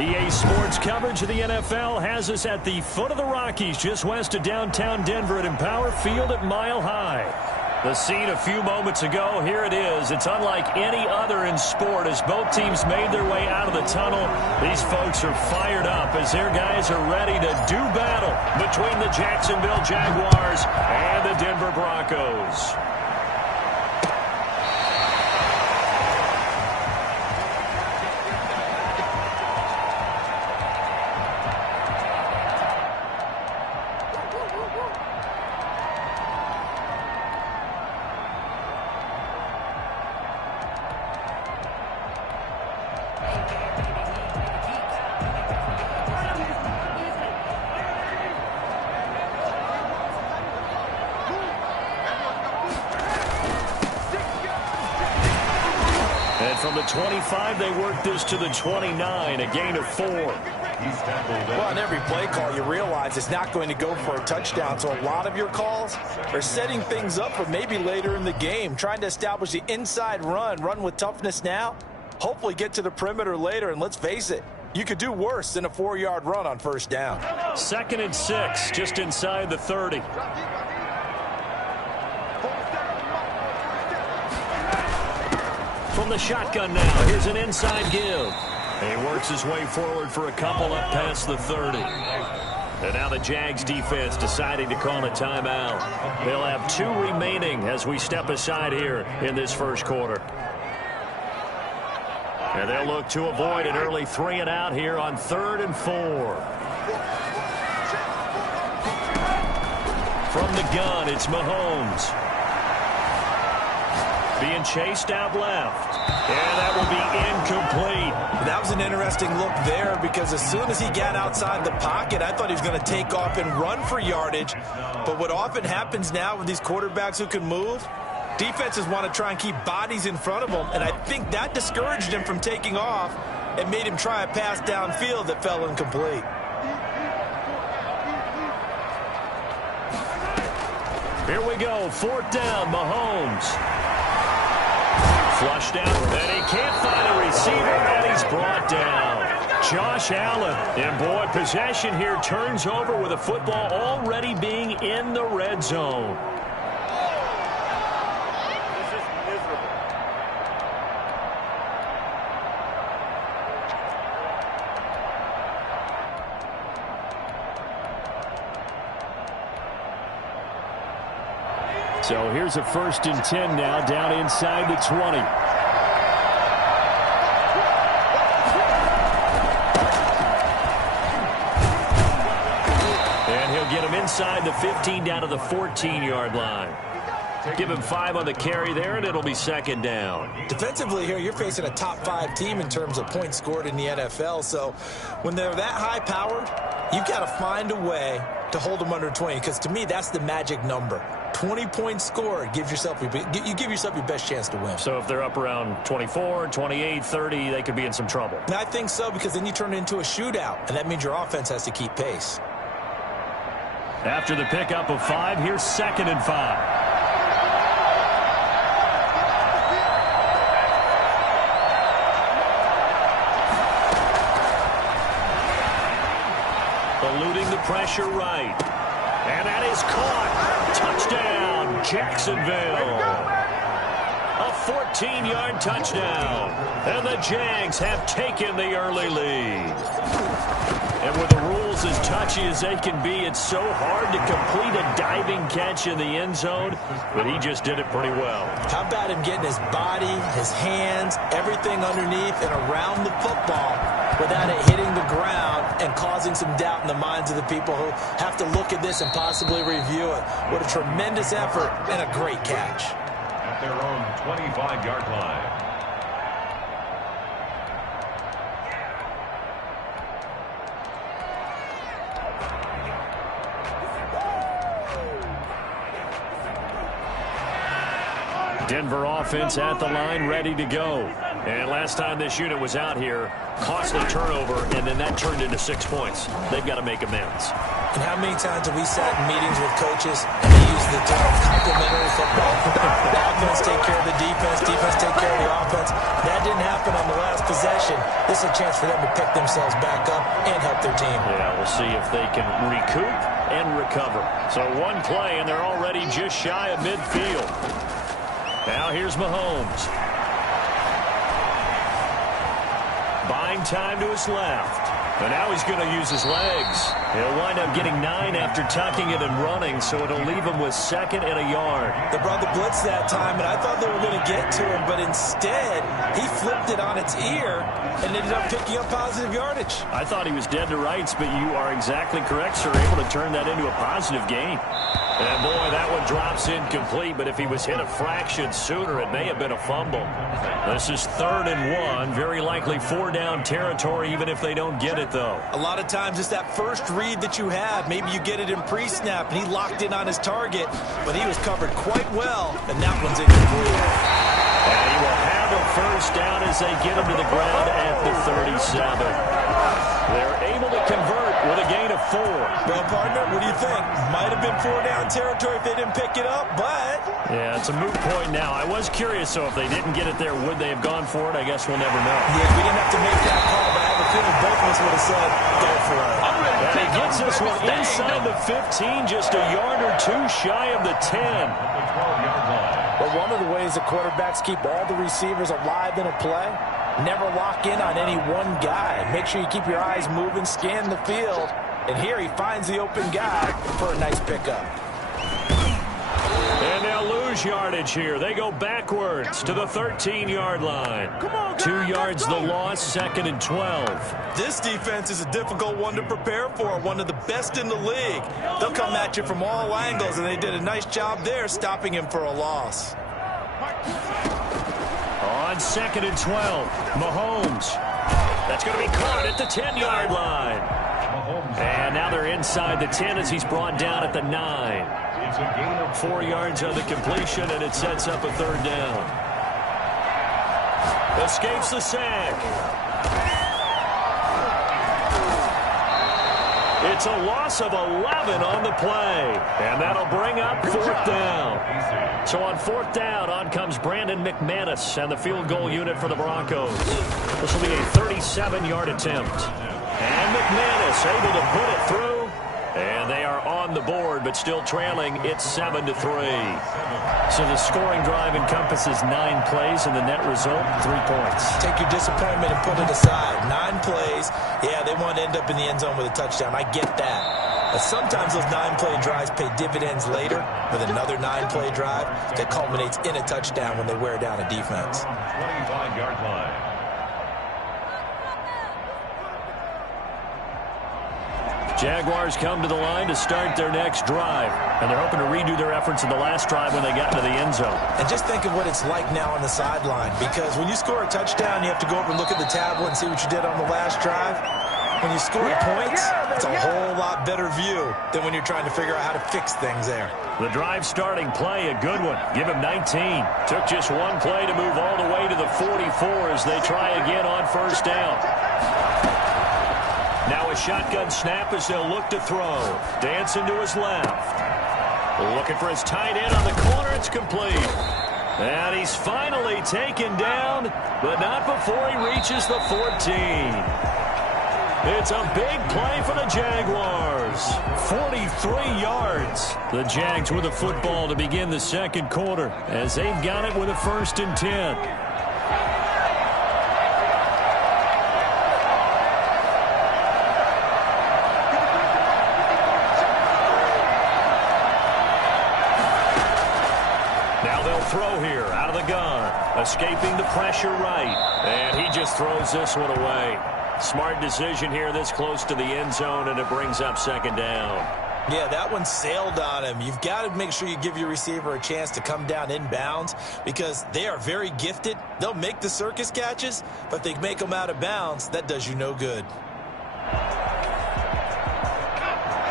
EA Sports coverage of the NFL has us at the foot of the Rockies, just west of downtown Denver at Empower Field at Mile High. The scene a few moments ago, here it is. It's unlike any other in sport as both teams made their way out of the tunnel. These folks are fired up as their guys are ready to do battle between the Jacksonville Jaguars and the Denver Broncos. From the 25, they work this to the 29, a gain of 4. Well, on every play call, you realize it's not going to go for a touchdown. So a lot of your calls are setting things up for maybe later in the game, trying to establish the inside run with toughness now, hopefully get to the perimeter later. And let's face it, you could do worse than a 4-yard run on first down. 2nd and 6, just inside the 30. From the shotgun now, here's an inside give. He works his way forward for a couple up past the 30. And now the Jags defense deciding to call a timeout. They'll have 2 remaining as we step aside here in this first quarter. And they'll look to avoid an early 3 and out here on 3rd and 4. From the gun, it's Mahomes. Being chased out left. And that will be incomplete. That was an interesting look there because as soon as he got outside the pocket, I thought he was going to take off and run for yardage. But what often happens now with these quarterbacks who can move, defenses want to try and keep bodies in front of them. And I think that discouraged him from taking off and made him try a pass downfield that fell incomplete. Here we go. 4th down, Mahomes. Flushed out, and he can't find a receiver, and he's brought down. Josh Allen. And boy, possession here turns over with a football already being in the red zone. This is miserable. So here's a 1st and 10 now, down inside the 20. And he'll get him inside the 15 down to the 14-yard line. Give him 5 on the carry there, and it'll be 2nd down. Defensively here, you're facing a top 5 team in terms of points scored in the NFL. So when they're that high-powered, you've got to find a way to hold them under 20, because to me, that's the magic number. 20 points scored, you give yourself your best chance to win. So if they're up around 24, 28, 30, they could be in some trouble. And I think so, because then you turn it into a shootout, and that means your offense has to keep pace. After the pickup of 5, here's 2nd and 5. Eluding the pressure right. And that is caught. Touchdown, Jacksonville. A 14-yard touchdown. And the Jags have taken the early lead. And with the rules as touchy as they can be, it's so hard to complete a diving catch in the end zone, but he just did it pretty well. How about him getting his body, his hands, everything underneath and around the football without it hitting the ground and causing some doubt in the minds of the people who have to look at this and possibly review it. What a tremendous effort and a great catch. At their own 25-yard line. Denver offense at the line, ready to go. And last time this unit was out here, costly turnover, and then that turned into 6 points. They've got to make amends. And how many times have we sat in meetings with coaches and they use the term complementary football? The offense take care of the defense, defense take care of the offense. That didn't happen on the last possession. This This is a chance for them to pick themselves back up and help their team. Yeah, we'll see if they can recoup and recover. So one play, and they're already just shy of midfield. Now here's Mahomes. Buying time to his left. But now he's going to use his legs. He'll wind up getting 9 after tucking it and running, so it'll leave him with 2nd and a yard. They brought the blitz that time, and I thought they were going to get to him, but instead, he flipped it on its ear and ended up picking up positive yardage. I thought he was dead to rights, but you are exactly correct, sir. Able to turn that into a positive gain. And boy, that one drops incomplete, but if he was hit a fraction sooner, it may have been a fumble. This is 3rd and 1, very likely 4-down territory, even if they don't get it, though. A lot of times it's that first read that you have. Maybe you get it in pre-snap, and he locked in on his target, but he was covered quite well, and that one's incomplete. And he will have a 1st down as they get him to the ground at the 37. They're able to convert with a gain of 4. Well, partner, what do you think? Might have been 4-down territory if they didn't pick it up, but... Yeah, it's a moot point now. I was curious, so if they didn't get it there, would they have gone for it? I guess we'll never know. Yeah, we didn't have to make that call, but I have a feeling both of us would have said, go for it. And he gets this one inside the 15, just a yard or 2 shy of the 10. But one of the ways the quarterbacks keep all the receivers alive in a play, never lock in on any one guy. Make sure you keep your eyes moving, scan the field. And here he finds the open guy for a nice pickup. And they'll lose yardage here. They go backwards to the 13-yard line. 2 yards the loss, 2nd and 12. This defense is a difficult one to prepare for, one of the best in the league. They'll come at you from all angles, and they did a nice job there stopping him for a loss. On 2nd and 12, Mahomes. That's going to be caught at the 10-yard line. And now they're inside the 10 as he's brought down at the 9. 4 yards on the completion, and it sets up a 3rd down. Escapes the sack. It's a loss of 11 on the play, and that'll bring up 4th down. So on 4th down, on comes Brandon McManus and the field goal unit for the Broncos. This will be a 37-yard attempt. And McManus able to put it through. And they are on the board, but still trailing. It's 7-3. So the scoring drive encompasses 9 plays, and the net result, 3 points. Take your disappointment and put it aside. 9 plays. Yeah, they want to end up in the end zone with a touchdown. I get that. But sometimes those 9-play drives pay dividends later with another 9-play drive that culminates in a touchdown when they wear down a defense. 25-yard line. Jaguars come to the line to start their next drive, and they're hoping to redo their efforts in the last drive when they got into the end zone. And just think of what it's like now on the sideline, because when you score a touchdown, you have to go over and look at the tablet and see what you did on the last drive. When you score points, it's a whole lot better view than when you're trying to figure out how to fix things there. The drive starting play, a good one. Give him 19. Took just one play to move all the way to the 44 as they try again on 1st down. Now a shotgun snap as they'll look to throw. Dancing to his left. Looking for his tight end on the corner. It's complete. And he's finally taken down, but not before he reaches the 14. It's a big play for the Jaguars. 43 yards. The Jags with the football to begin the 2nd quarter as they've got it with a 1st and 10. Throw here out of the gun, escaping the pressure right, and he just throws this one away. Smart decision here this close to the end zone, and it brings up 2nd down. Yeah, that one sailed on him. You've got to make sure you give your receiver a chance to come down inbounds because they are very gifted. They'll make the circus catches, but if they make them out of bounds, that does you no good.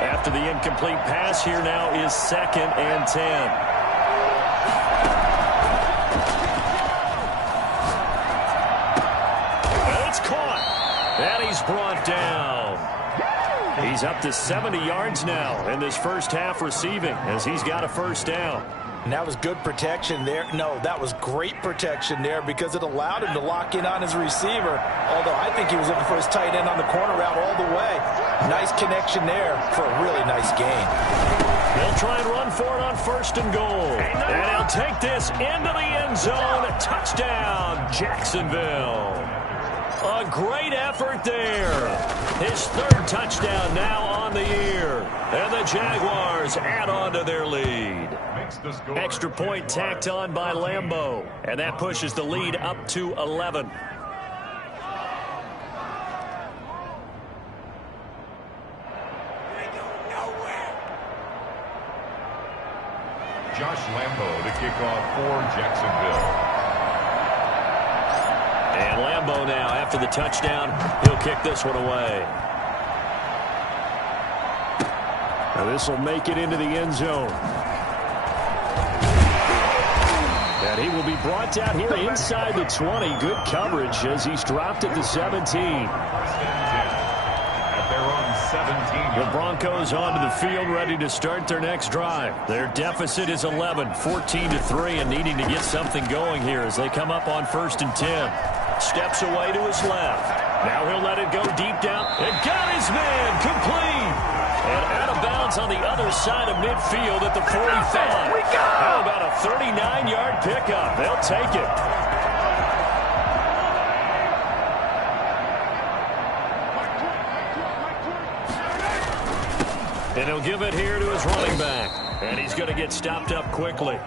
After the incomplete pass, here now is 2nd and 10. And he's brought down. He's up to 70 yards now in this first half receiving as he's got a 1st down. And that was good protection there. No, that was great protection there because it allowed him to lock in on his receiver. Although I think he was looking for his tight end on the corner route all the way. Nice connection there for a really nice gain. They'll try and run for it on 1st and goal. And he'll take this into the end zone. Touchdown, Jacksonville. A great effort there. His 3rd touchdown now on the year. And the Jaguars add on to their lead. Extra point tacked on by Lambeau. And that pushes the lead up to 11. Josh Lambeau to kick off for Jacksonville. And Lambeau now, after the touchdown, he'll kick this one away. Now this will make it into the end zone. And he will be brought down here inside the 20. Good coverage as he's dropped at the 17. At their own 17. The Broncos onto the field, ready to start their next drive. Their deficit is 11, 14-3, and needing to get something going here as they come up on 1st and 10. Steps away to his left. Now he'll let it go deep down. And got his man complete. And out of bounds on the other side of midfield at the 45. How about a 39-yard pickup? They'll take it. And he'll give it here to his running back. And he's going to get stopped up quickly.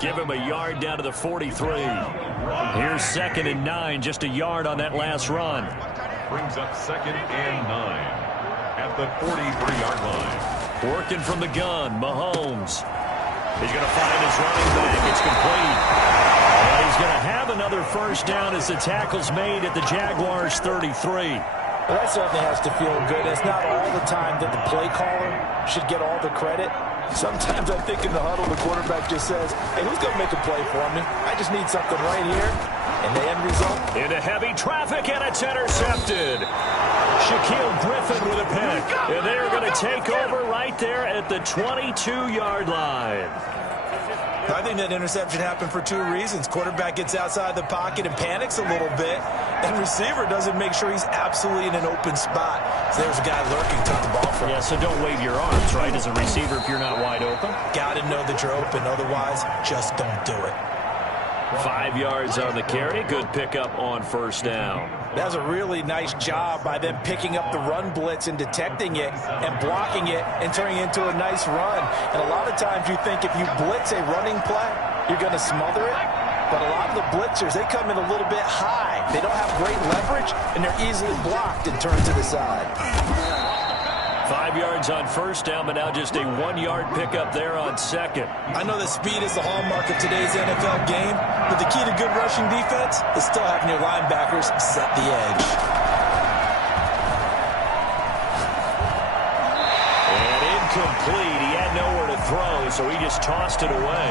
Give him a yard down to the 43. Here's 2nd and 9, just a yard on that last run. Brings up 2nd and 9 at the 43-yard line. Working from the gun, Mahomes. He's going to find his running back. It's complete. And he's going to have another 1st down as the tackle's made at the Jaguars' 33. Well, that certainly has to feel good. It's not all the time that the play caller should get all the credit. Sometimes I think in the huddle, the quarterback just says, hey, who's going to make a play for me? I just need something right here. And the end result? Into heavy traffic, and it's intercepted. Shaquille Griffin with a pick. And they're going to take over right there at the 22-yard line. I think that interception happened for 2 reasons. Quarterback gets outside the pocket and panics a little bit, and receiver doesn't make sure he's absolutely in an open spot. So there's a guy lurking, took the ball from him. Yeah, so don't wave your arms, right, as a receiver if you're not wide open. Got to know that you're open. Otherwise, just don't do it. 5 yards on the carry. Good pickup on 1st down. That was a really nice job by them picking up the run blitz and detecting it and blocking it and turning it into a nice run. And a lot of times you think if you blitz a running play, you're going to smother it. But a lot of the blitzers, they come in a little bit high. They don't have great leverage, and they're easily blocked and turned to the side. 5 yards on 1st down, but now just a 1-yard pickup there on 2nd. I know that speed is the hallmark of today's NFL game, but the key to good rushing defense is still having your linebackers set the edge. And incomplete. He had nowhere to throw, so he just tossed it away.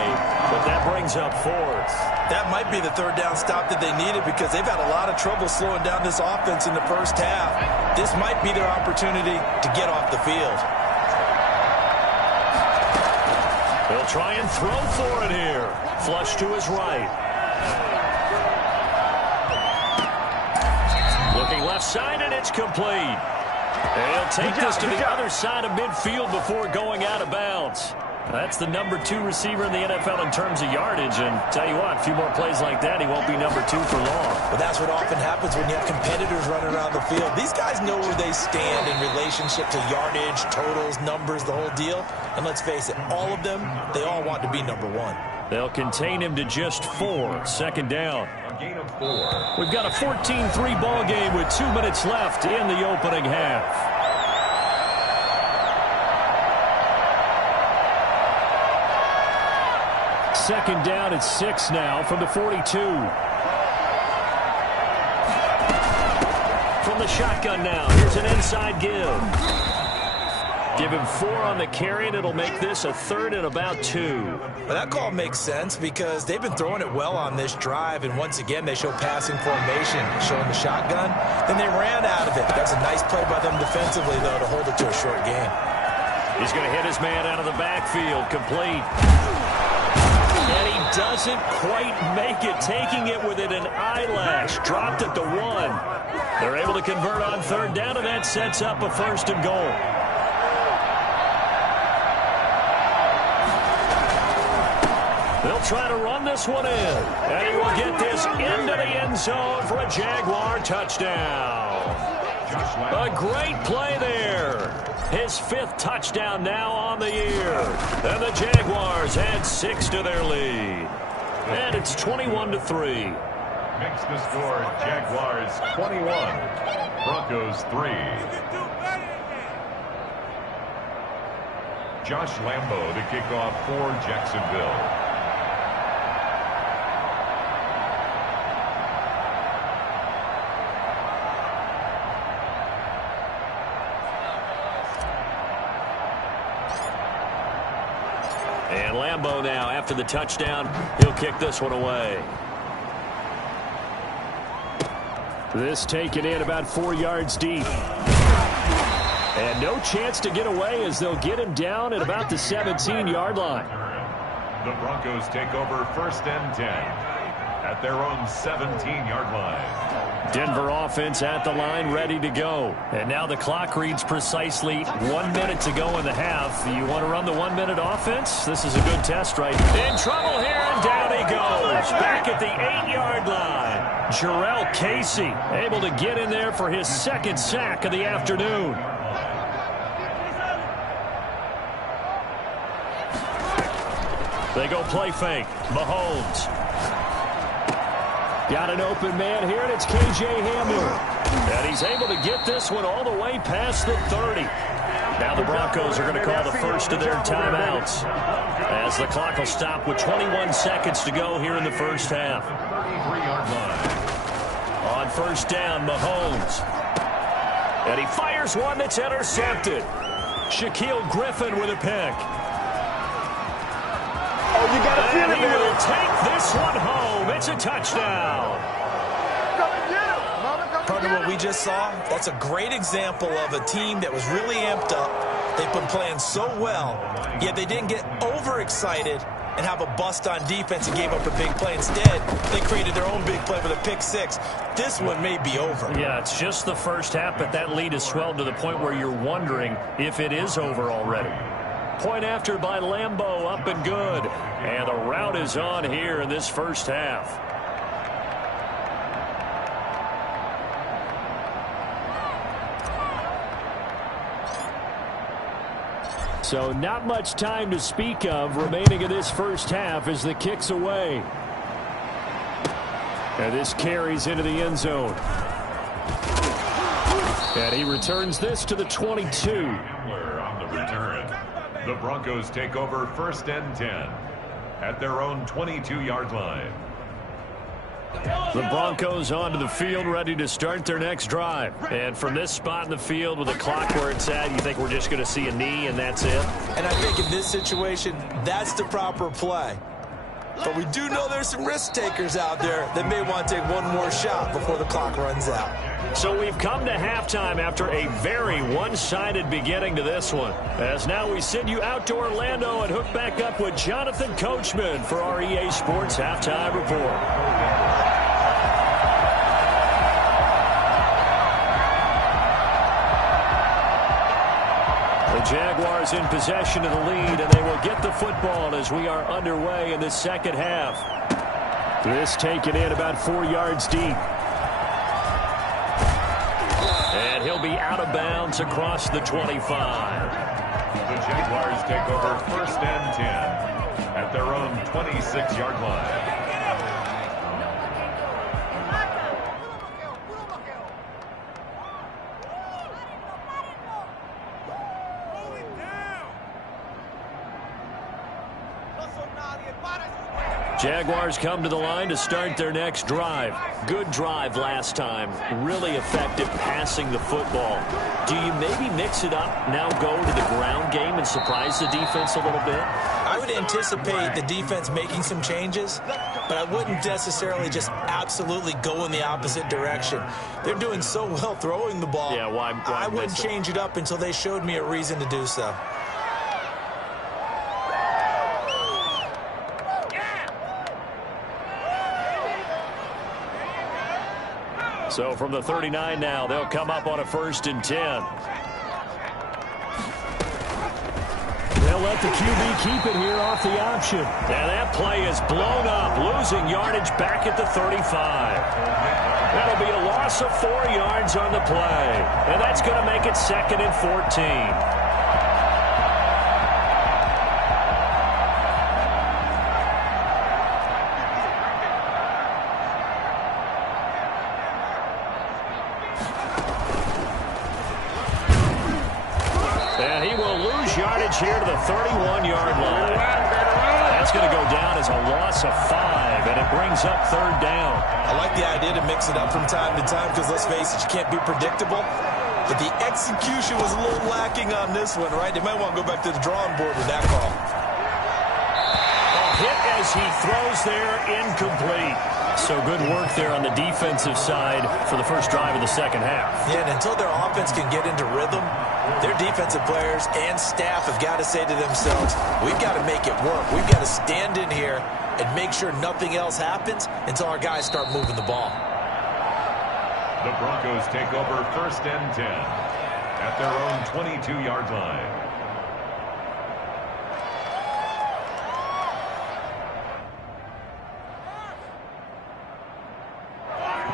But that brings up 4th. That might be the 3rd down stop that they needed because they've had a lot of trouble slowing down this offense in the 1st half. This might be their opportunity to get off the field. They'll try and throw for it here. Flush to his right. Looking left side, and it's complete. And he'll take this to the other side of midfield before going out of bounds. That's the number 2 receiver in the NFL in terms of yardage. And tell you what, a few more plays like that, he won't be number 2 for long. But that's what often happens when you have competitors running around the field. These guys know where they stand in relationship to yardage, totals, numbers, the whole deal. And let's face it, all of them, they all want to be number 1. They'll contain him to just 4. 2nd down. A gain of 4. We've got a 14-3 ball game with 2 minutes left in the opening half. Second down at 6 now from the 42. From the shotgun now, here's an inside give. Give him 4 on the carry, and it'll make this a 3rd and about 2. Well, that call makes sense because they've been throwing it well on this drive, and once again, they show passing formation, showing the shotgun. Then they ran out of it. That's a nice play by them defensively, though, to hold it to a short game. He's going to hit his man out of the backfield, complete. And he doesn't quite make it, taking it within an eyelash. Dropped at the 1. They're able to convert on third down, and that sets up a 1st and goal. They'll try to run this one in. And he will get this into the end zone for a Jaguar touchdown. A great play there. His 5th touchdown now on the year. And the Jaguars add 6 to their lead. And it's 21-3. Makes the score Jaguars 21, Broncos 3. Josh Lambo to kick off for Jacksonville. And Lambo now, after the touchdown, he'll kick this one away. This taken in about 4 yards deep. And no chance to get away as they'll get him down at about the 17-yard line. The Broncos take over 1st and 10 at their own 17-yard line. Denver offense at the line, ready to go. And now the clock reads precisely 1 minute to go in the half. You want to run the 1-minute offense? This is a good test, right? In trouble here, and down he goes. Back at the 8-yard line. Jarrell Casey able to get in there for his 2nd sack of the afternoon. They go play fake. Mahomes. Got an open man here, and it's K.J. Hamler. And he's able to get this one all the way past the 30. Now the Broncos are going to call the first of their timeouts, as the clock will stop with 21 seconds to go here in the first half. 33-yard line. On 1st down, Mahomes. And he fires one that's intercepted. Shaquille Griffin with a pick. Oh, you got to feel And it, he will take this one home. It's a touchdown. Part of what we just saw, that's a great example of a team that was really amped up. They've been playing so well, yet they didn't get overexcited and have a bust on defense and gave up a big play. Instead, they created their own big play with a pick 6. This one may be over. Yeah, it's just the first half, but that lead has swelled to the point where you're wondering if it is over already. Point after by Lambo, up and good. And the route is on here in this first half. So not much time to speak of remaining in this first half as the kick's away. And this carries into the end zone. And he returns this to the 22. On the return. The Broncos take over 1st and 10 at their own 22-yard line. The Broncos onto the field, ready to start their next drive. And from this spot in the field with the clock where it's at, you think we're just going to see a knee and that's it? And I think in this situation, that's the proper play. But we do know there's some risk takers out there that may want to take one more shot before the clock runs out. So we've come to halftime after a very one-sided beginning to this one. As now we send you out to Orlando and hook back up with Jonathan Coachman for our EA Sports Halftime Report. The Jaguars in possession of the lead, and they will get the football as we are underway in the second half. This taken in about 4 yards deep. And he'll be out of bounds across the 25. The Jaguars take over 1st and 10 at their own 26-yard line. Jaguars come to the line to start their next drive. Good drive last time. Really effective passing the football. Do you maybe mix it up, now go to the ground game and surprise the defense a little bit? I would anticipate the defense making some changes, but I wouldn't necessarily just absolutely go in the opposite direction. They're doing so well throwing the ball. Yeah, why I wouldn't change it up until they showed me a reason to do so. So from the 39 now, they'll come up on a 1st and 10. They'll let the QB keep it here off the option. And that play is blown up, losing yardage back at the 35. That'll be a loss of 4 yards on the play. And that's going to make it 2nd and 14. And he will lose yardage here to the 31-yard line. That's going to go down as a loss of 5, and it brings up 3rd down. I like the idea to mix it up from time to time because, let's face it, you can't be predictable. But the execution was a little lacking on this one, right? They might want to go back to the drawing board with that call. Hit as he throws there, incomplete. So good work there on the defensive side for the first drive of the second half. Yeah, and until their offense can get into rhythm, their defensive players and staff have got to say to themselves, we've got to make it work. We've got to stand in here and make sure nothing else happens until our guys start moving the ball. The Broncos take over 1st and 10 at their own 22-yard line.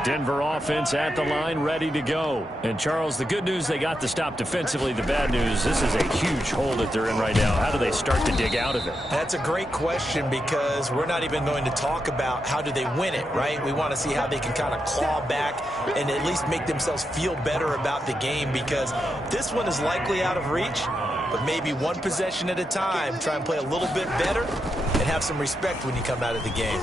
Denver offense at the line, ready to go. And, Charles, the good news, they got the stop defensively. The bad news, this is a huge hole that they're in right now. How do they start to dig out of it? That's a great question because we're not even going to talk about how do they win it, right? We want to see how they can kind of claw back and at least make themselves feel better about the game because this one is likely out of reach, but maybe one possession at a time. Try and play a little bit better and have some respect when you come out of the game.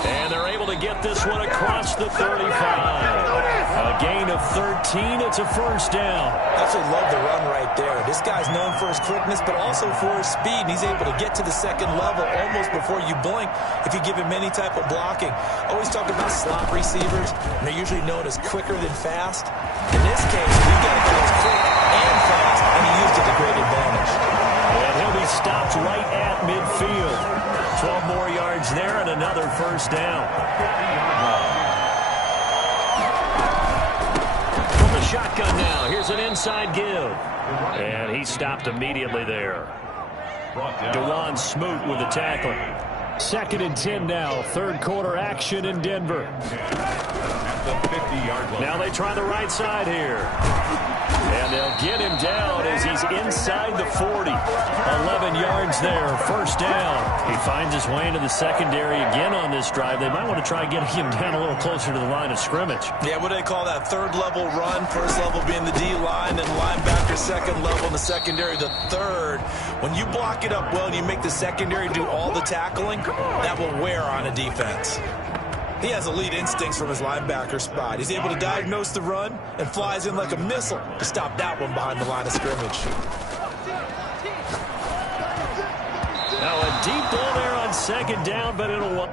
And they're able to get this one across the 35. A gain of 13. It's a 1st down. I absolutely love the run right there. This guy's known for his quickness, but also for his speed. And he's able to get to the 2nd level almost before you blink if you give him any type of blocking. Always talk about slot receivers, and they're usually known as quicker than fast. In this case, we've got a guy who's quick and fast, and he used it to great advantage. And he'll be stopped right at midfield. 12 more yards there and another 1st down. From the shotgun now, here's an inside give. And he stopped immediately there. DeJuan Smoot with the tackle. 2nd and 10 now, 3rd quarter action in Denver. Now they try the right side here. And they'll get him down as he's inside the 40. 11 yards there, 1st down. He finds his way into the secondary again on this drive. They might want to try getting him down a little closer to the line of scrimmage. Yeah, what do they call that? 3rd level run, 1st level being the D-line, and linebacker 2nd level in the secondary, the 3rd. When you block it up well and you make the secondary do all the tackling, that will wear on a defense. He has elite instincts from his linebacker spot. He's able to diagnose the run and flies in like a missile to stop that one behind the line of scrimmage. Now a deep ball there on 2nd down, but it'll...